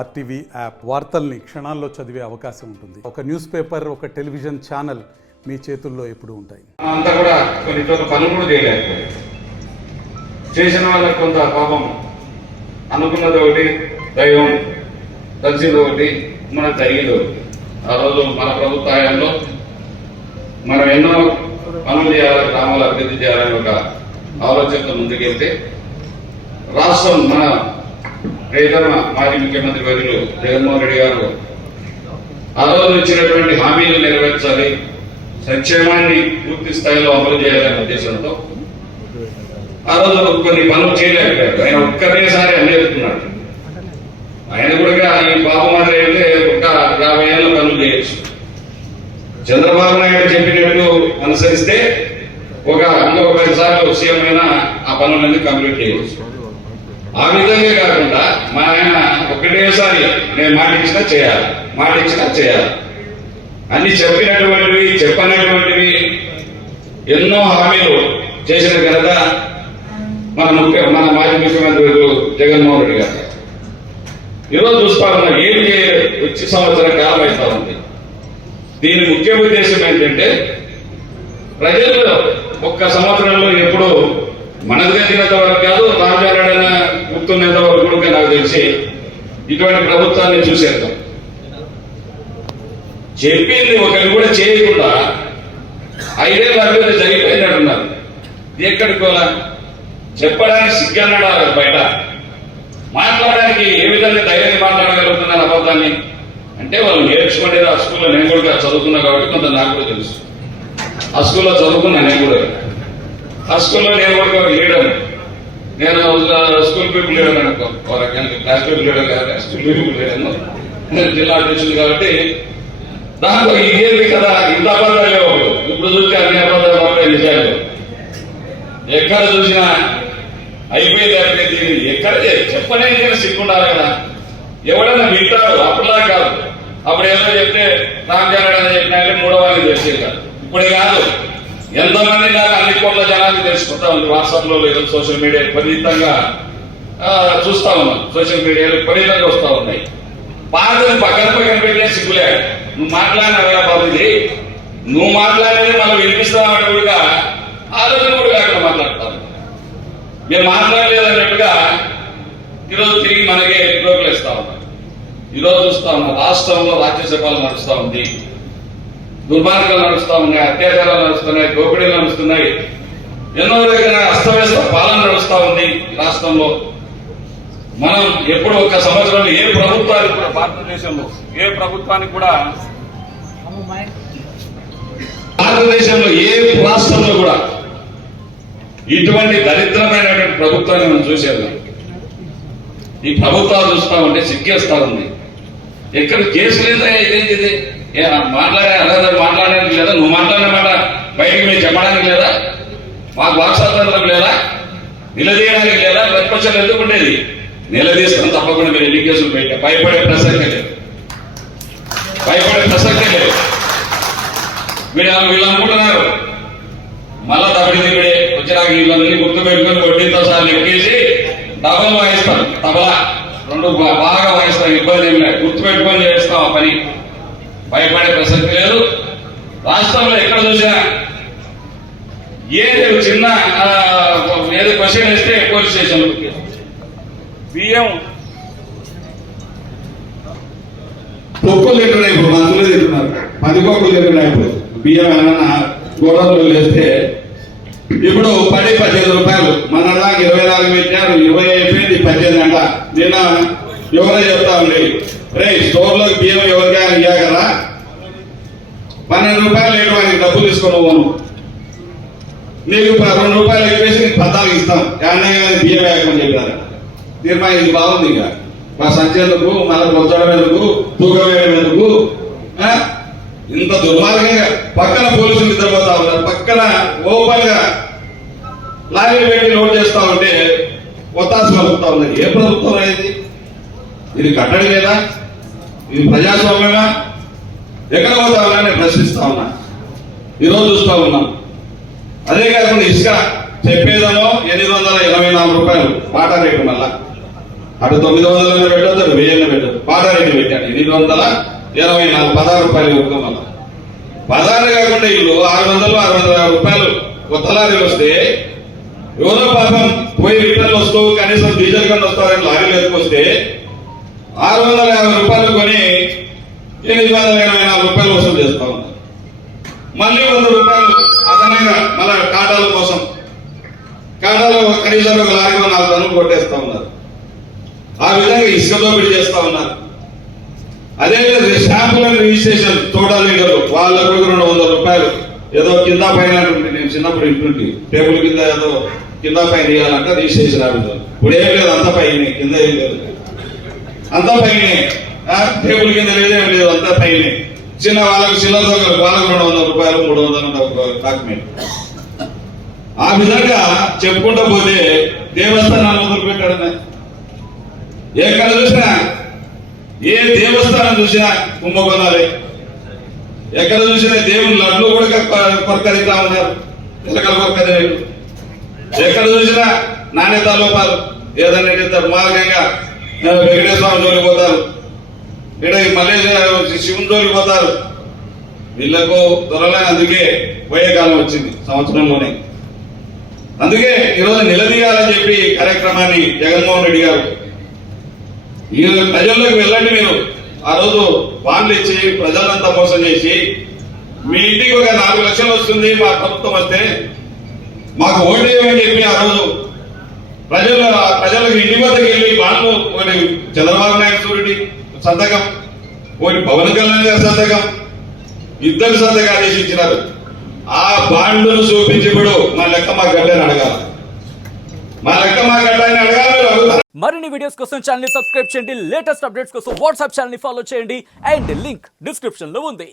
RTV app వార్తల్ని క్షణాల్లో చదివే అవకాశం ఉంటుంది. ఒక న్యూస్ పేపర్, ఒక టెలివిజన్ ఛానల్ మీ చేతుల్లో ఎప్పుడూ ఉంటాయి. అంతా కూడా కొన్ని చోట్ల పనులు కూడా చేయలేకపోయారు. చేసిన వాళ్ళకి కొంత పాపం అనుకున్నది ఒకటి, దైవం తెలిసింది ఒకటి, మనకు జరిగింది ఒకటి. ఆ రోజు మన ప్రభుత్వ హయాంలో మనం ఎన్నో పనులు చేయాలి, గ్రామాలు అభివృద్ధి చేయాలని ఒక ఆలోచనతో ముందుకెళ్తే రాష్ట్రం మన ప్రియతమ మాజీ ముఖ్యమంత్రి వర్యులు జగన్మోహన్ రెడ్డి గారు ఆ రోజు ఇచ్చినటువంటి హామీలు నెరవేర్చాలి, సంక్షేమాన్ని పూర్తి స్థాయిలో అమలు చేయాలనే ఉద్దేశంతో ఆ రోజు కొన్ని పనులు చేయలేకపోయారు. ఆయన ఒక్కటేసారి అన్ని చెప్తున్నాడు. ఆయన కూడా ఈ బాబు మాదిరి అయితే ఒక 50 ఏళ్ళ పనులు చేయొచ్చు. చంద్రబాబు నాయుడు చెప్పినట్టు అనుసరిస్తే ఇంకొక 10 సార్లు సీఎం అయినా ఆ పనులన్నీ కంప్లీట్ చేయవచ్చు. ఆ విధంగా కాకుండా మా ఆయన ఒకటేసారి నేను మాట ఇచ్చినా చేయాలి అన్ని చెప్పనటువంటివి ఎన్నో హామీలు చేసిన ఘనత మన మాజీ ముఖ్యమంత్రి జగన్మోహన్ రెడ్డి గారు. ఈరోజు చూస్తా ఉన్నా ఏం వచ్చే సంవత్సరం కాలం అవుతా ఉంది. దీని ముఖ్య ఉద్దేశం ఏంటంటే ప్రజలు ఒక్క సంవత్సరంలో ఎప్పుడు మనకు తెలిసినంత వరకు కాదు, రాజారాయణ గుర్తున్నంత వరకు కూడా నాకు తెలిసి ఇటువంటి ప్రభుత్వాన్ని చూసేద్దాం. చెప్పింది ఒకరు కూడా చేయకుండా 5 ఏళ్ళ అభివృద్ధి జరిగిపోయినట్టున్నారు. ఎక్కడికోలా చెప్పడానికి సిగ్గన్నాడు బయట, మాట్లాడడానికి ఏ విధంగా ధైర్యంగా మాట్లాడగలుగుతున్నారు అబద్ధాన్ని అంటే వాళ్ళు నేర్చుకునేది ఆ స్కూల్లో నేను కూడా చదువుకున్నా కాబట్టి కొంత నాకు కూడా తెలుసు. ఆ స్కూల్లో చదువుకున్నా నేను కూడా. ఆ స్కూల్లో నేను కూడా లీడర్, నేను స్కూల్ పీపుల్ లీడర్ అనుకో, క్లాస్ పీపుల్ లీడర్ కాదు, స్కూల్ పీపుల్ లీడర్, నేను జిల్లా అధ్యక్షుడు కాబట్టి దాంట్లో ఇదేంది కదా ఇంత అబద్ధాలు లేవు. ఇప్పుడు చూస్తే అన్ని అబద్ధాలు మాత్రమే నిజాలు. ఎక్కడ చూసినా అయిపోయింది. ఎక్కడ చెప్పలేని సిగ్గుండాలి కదా, ఎవడన్నా వింటాడు. అప్పుడులా కాదు, అప్పుడు ఏదో చెప్తే రామచంద్ర చెప్పినా 3వ వారికి తెలిసేది కాదు. ఇప్పుడు కాదు, ఎంతమంది నాకు అన్ని కోట్ల జనానికి తెలుసుకుంటా ఉంది. వాట్సాప్ లో లేదు, సోషల్ మీడియా విపరీతంగా చూస్తా ఉన్నాం. సోషల్ మీడియాలో విపరీతంగా వస్తా ఉన్నాయి. పాటలు పక్కన పెట్టే సిగ్గులే. నువ్వు మాట్లాడినా బాబుది, నువ్వు మాట్లాడేది మనం వినిపిస్తామన్నట్టుగా ఆలోచన కూడా లేకుండా మాట్లాడతాను. మేము మాట్లాడలేదన్నట్టుగా ఈరోజు తిరిగి మనకే ప్రోగ్రెస్ ఇస్తా ఉన్నాం. ఈరోజు చూస్తా ఉన్నాం రాష్ట్రంలో రాజ్యసభలు నడుస్తా ఉంది, దుర్మార్గాలు నడుస్తా ఉన్నాయి, అత్యాచారాలు నడుస్తున్నాయి, దోపిడీలు నడుస్తున్నాయి, ఎన్నో రకాల అస్తవ్యస్త పాలన నడుస్తా ఉంది రాష్ట్రంలో. మనం ఎప్పుడు ఒక సంవత్సరంలో ఏ ప్రభుత్వానికి కూడా, భారతదేశంలో ఏ ప్రభుత్వానికి కూడా, భారతదేశంలో ఏ రాష్ట్రంలో కూడా ఇటువంటి దరిద్రమైనటువంటి ప్రభుత్వాన్ని మనం చూసేద్దాం. ఈ ప్రభుత్వాలు చూస్తా ఉంటే సిగ్గేస్తా ఉంది. ఎక్కడ కేసు లేదా, ఏంటిది మాట్లాడడానికి లేదా, నువ్వు మాట్లాడిన మాట బయటకు మీరు చెప్పడానికి లేదా, మాకు వాక్స్వాతంత్రం లేదా, నిలదీయడానికి లేదా, ప్రతిపక్షాలు ఎందుకు ఉండేది? నిలదీస్తాం తప్పకుండా. మీరు ఎన్ని కేసులు పెట్టా భయపడే ప్రసక్తే లేదు. వీళ్ళు అనుకుంటున్నారు మళ్ళా తమిళ వచ్చినాక వీళ్ళందరినీ గుర్తు పెట్టుకుని కొట్టింతో సార్లు ఎక్కేసి డబల్ వాయిస్తాం, తబలా 2 బాగా వాయిస్తాం, ఇబ్బంది ఏం లేదు. గుర్తు పెట్టుకొని చేస్తాం ఆ పని. భయపడే ప్రసక్తి లేదు. రాష్ట్రంలో ఎక్కడ చూసినా ఏది చిన్న ఏదో క్వశ్చన్ వేస్తే పోలీస్ స్టేషన్ బియ్యం పొక్కులు తింటున్నాయి. ఇప్పుడు మందులు తింటున్నారు, 10 పొక్కులు తింటున్నాయి. ఇప్పుడు బియ్యం ఏమన్నా గోడలు వేస్తే ఇప్పుడు 10-18 రూపాయలు. మన 24 పెట్టారు, 20 అయిపోయింది, 18 అంట. నిన్న ఎవరో చెప్తా ఉంది, రే స్టోర్లోకి బియ్యం ఎవరికైనా ఇవ్వగలరా, 12 రూపాయలు లేడు వానికి డబ్బులు తీసుకొని పోను, నీకు 2 రూపాయలు ఎక్కువేసి నీకు 14 ఇస్తాం, బియ్యం వేయకుండా చెప్పారు. తీర్మానం ఇది బాగుంది. ఇక మా సంచేందుకు మళ్ళీ కొత్తడం ఎందుకు, తూకం వేయడం ఎందుకు, ఇంత దుర్మార్గంగా పక్కన పోలీసులు నిద్రపోతా ఉన్నారు. పక్కన ఓపెన్ గా లారీలు పెట్టి లోడ్ చేస్తా ఉంటే ఒత్తాసు పలుకుతా ఉన్నది. ఏ ప్రభుత్వం అనేది ఇది? కట్టడి లేదా? ఇది ప్రజాస్వామ్యమా? ఎక్కడ పోతా ఉన్నా నేను ప్రశ్నిస్తా ఉన్నా. ఈరోజు చూస్తా ఉన్నాం. అదే కాకుండా ఇసుక చెప్పేదేమో 884 రూపాయలు మాట రేటు. మళ్ళా అటు 900 పెట్టచ్చు, అటు 1000 పెట్టచ్చు. పాతారెడ్డి పెట్టాడు 824 ₹16 ఇవ్వడం వల్ల 16 కాకుండా ఇల్లు 600-650 రూపాయలు కొత్త లారీలు వస్తే ఎవరో పాపం పోయి రిటర్న్ వస్తూ కనీసం డీజిల్ కన్నా వస్తారని లారీలు ఎత్తుకొస్తే 650 రూపాయలు కొని 884 రూపాయలు వసూలు చేస్తా ఉన్నారు. మళ్ళీ 100 రూపాయలు అదనంగా మన కాటాల కోసం కాటాలు కనీసం ఒక లారీలో 4 టన్నులు కొట్టేస్తా ఉన్నారు. ఆ విధంగా ఇసుక దోపిడీ చేస్తా ఉన్నారు. అదే షాంపులను రిజిస్ట్రేషన్ తోటా లీడర్లు వాళ్ళకు 200 రూపాయలు ఏదో కింద పైన ఉంటుంది. నేను చిన్నప్పుడు ఇంటుంటి టేబుల్ కింద ఏదో కింద పైన ఇవ్వాలంటే రిజిస్ట్రేషన్ ఆఫీసర్. ఇప్పుడు ఏం లేదు, అంత పైన కింద ఏం లేదు, అంతా పైనే. టేబుల్ కింద లేదేం లేదు, అంతా పైనే. చిన్న వాళ్ళకు 200 రూపాయలు 300 డాక్యుమెంట్. ఆ విధంగా చెప్పుకుంటూ పోతే దేవస్థానాలు మొదలుపెట్టాడనే ఎక్కడ చూసినా ఏ దేవస్థానం చూసినా కుంభకోణాలే. ఎక్కడ చూసినా దేవుని లడ్లు కూడా కొరకరిస్తా ఉన్నారు, పిల్లకల కొరకరి. ఎక్కడ చూసినా నాణ్యత లోపాలు. ఏదన్నా మార్గంగా వెంకటేశ్వర స్వామి జోలికి పోతారు, ఇక్కడ మలేషియా శివుని జోలికి పోతారు. వీళ్లకు త్వరలో అందుకే పోయే కాలం వచ్చింది సంవత్సరంలోనే. అందుకే ఈరోజు నిలదీయాలని చెప్పి కార్యక్రమాన్ని జగన్మోహన్ రెడ్డి గారు ఈ ప్రజల్లోకి వెళ్ళండి. మీరు ఆ రోజు బాండ్లు ఇచ్చి ప్రజలంతా మోసం చేసి మీ ఇంటికి ఒక 4 లక్షలు వస్తుంది మా ప్రభుత్వం వస్తే మాకు ఓటు వేయమని చెప్పి ఆ రోజు ప్రజలకు ఇంటి వద్దకు వెళ్ళి బాండ్లు ఒకటి చంద్రబాబు నాయుడు సూర్యుడి సంతకం, ఒకటి పవన్ కళ్యాణ్ గారి సంతకం, 2 సంతకాలు చేసి ఇచ్చినారు. ఆ బాండ్లను చూపించి ఇప్పుడు మా లెక్క మా గడ్డని అడగాలి, మా లెక్క మా గడ్డని అడగాలి. మరిన్ని వీడియోస్ కోసం ఛానల్ ని సబ్స్క్రైబ్ చేయండి. లేటెస్ట్ అప్డేట్స్ కోసం వాట్సాప్ ఛానల్ ని ఫాలో చేయండి. అండ్ లింక్ డిస్క్రిప్షన్ లో ఉంది.